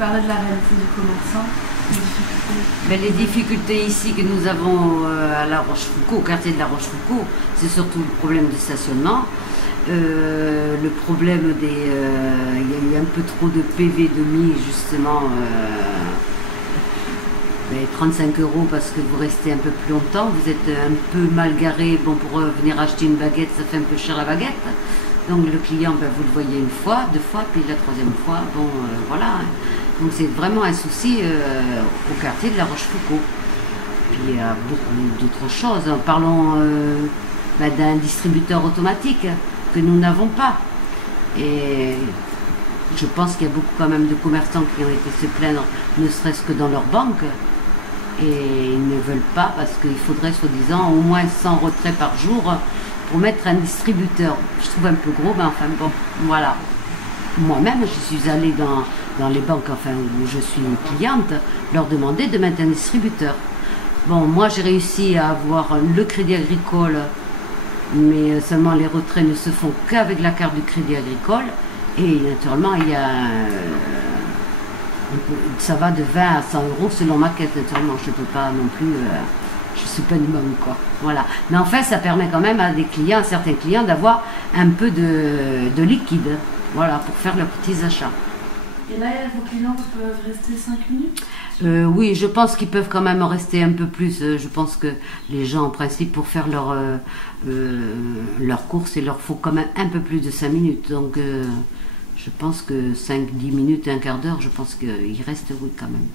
parler de la réalité du commerçant, Les difficultés ici que nous avons à La Rochefoucauld, au quartier de La Rochefoucauld, c'est surtout le problème du stationnement. Le problème des... il y a eu un peu trop de PV de mis justement. 35 € parce que vous restez un peu plus longtemps, vous êtes un peu mal garé, bon, pour venir acheter une baguette, ça fait un peu cher la baguette. Donc le client, vous le voyez une fois, deux fois, puis la troisième fois, bon, voilà. Donc c'est vraiment un souci au quartier de La Rochefoucauld. Puis il y a beaucoup d'autres choses. Parlons d'un distributeur automatique que nous n'avons pas. Et je pense qu'il y a beaucoup quand même de commerçants qui ont été se plaindre, ne serait-ce que dans leur banque. Et ils ne veulent pas parce qu'il faudrait soi-disant au moins 100 retraits par jour pour mettre un distributeur. Je trouve un peu gros, mais enfin bon, voilà. Moi-même, je suis allée dans les banques enfin, où je suis cliente, leur demander de mettre un distributeur. Bon, moi j'ai réussi à avoir le crédit agricole, mais seulement les retraits ne se font qu'avec la carte du crédit agricole. Et naturellement, il y a... ça va de 20 à 100 € selon ma caisse, naturellement. Je ne peux pas non plus... je ne suis pas une banque, quoi. Voilà. Mais en fait, ça permet quand même à des clients, à certains clients, d'avoir un peu de liquide. Voilà, pour faire leurs petits achats. Et là, vos clients peuvent rester 5 minutes? Oui, je pense qu'ils peuvent quand même en rester un peu plus. Je pense que les gens, en principe, pour faire leurs courses, il leur faut quand même un peu plus de 5 minutes. Donc, je pense que 5-10 minutes et un quart d'heure, je pense qu'il reste, oui, quand même.